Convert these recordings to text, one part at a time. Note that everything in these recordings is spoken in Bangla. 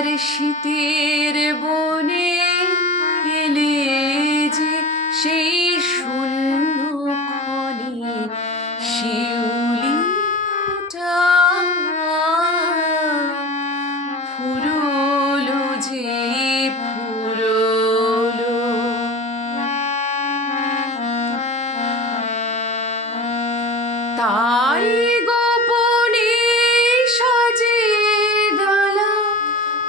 আমার শীতের বনে এলে যে সেই শূন্য ক্ষণে শিউলি ফোটা ফুরলো যে ফুরলো। তাই গোপনে সাজে ডালা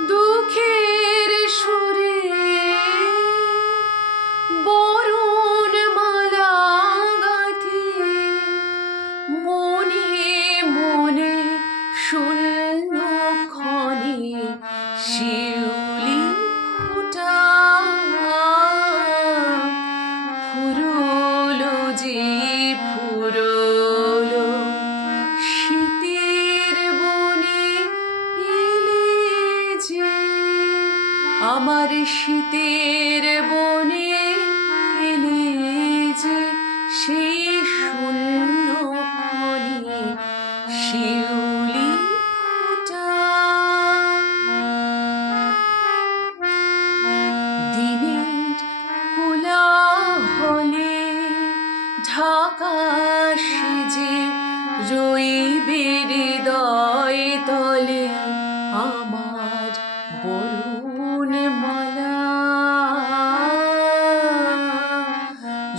দুঃখের সুরে বরণ মালা গাঁথি মনে মনে শূন্য ক্ষণে শিউলি ফোটা ফুরলো যে ফুরলো। শীতের বনে এলে যে আমার শীতের বনে এলে যে সেই শূন্য ক্ষণে শিউলি ফোটা। দিনের কোলাহলে ঢাকা সেজে রইবে হৃদয় তলে আমার বরণ মালা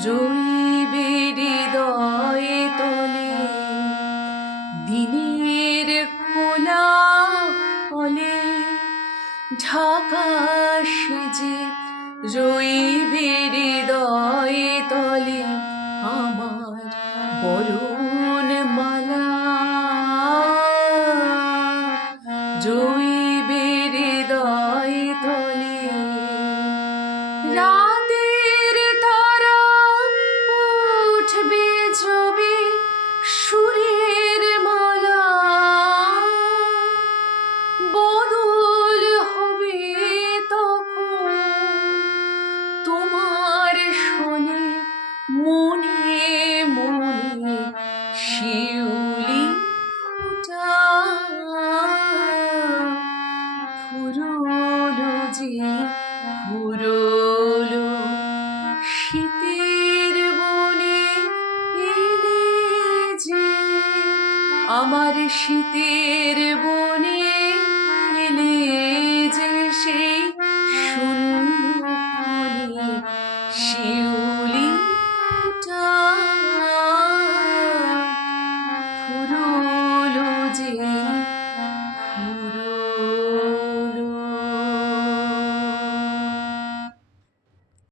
রইবে হৃদয় তলে। দিনের কোলাহলে ঢাকা সেজে রইবে হৃদয় তলে আমার বরণ মালা রইবে হৃদয় তলে। রাতের তারা উঠবে যবে সুরের মালা বদল হবে তখন তোমার শোনে মনে মনে শিউলি ফোটা ফুরলো যে ফুরলো। শীতের বনে এলে যে আমার শীতের বনে এলে যে সেই শূন্য ক্ষণে